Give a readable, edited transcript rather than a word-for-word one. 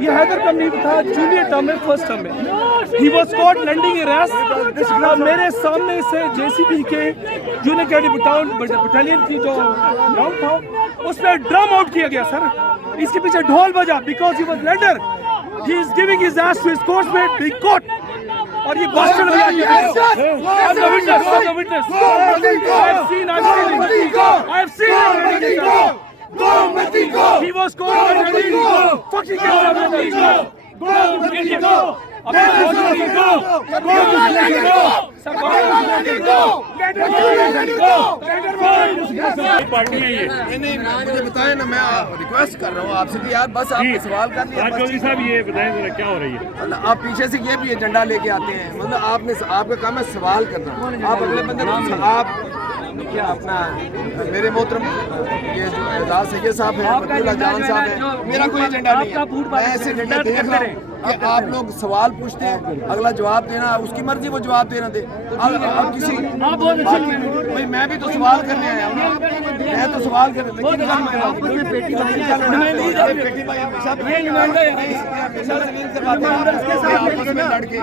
ये हैदर का नहीं था, जूनियर टर्म में, फर्स्ट टर्म में ही was caught landing a race. मेरे सामने से जेसीबी के जूनियर कैडेट बटालियन की जो ग्राउंड था उस पर ड्रम आउट किया गया सर। इसके पीछे ढोल बजा because he was lander. He is giving his S to his coursemate be caught. और ये बॉस्टन में he was called fucking party है ये। नहीं मुझे बताएं ना, मैं रिक्वेस्ट कर रहा हूँ आपसे कि यार बस आप सवाल कर लिया। चौधरी साहब ये बताएं जरा क्या हो रही है। मतलब आप पीछे से ये भी एजेंडा लेके आते हैं, मतलब आपका काम है सवाल करना। आप अगले बंदे आप क्या अपना मेरे मोहतरम ये जो एजाज सैयद साहब हैं, अब्दुल्ला जान साहब हैं, मेरा कोई एजेंडा नहीं है। मैं ऐसे एजेंडा देख रहा हूँ कि आप लोग सवाल पूछते हैं, अगला जवाब देना उसकी मर्जी, वो जवाब देना दे। अब किसी भाई मैं भी तो सवाल करने आया हूँ, मैं तो सवाल करने बेटी भाई हमेशा लड़के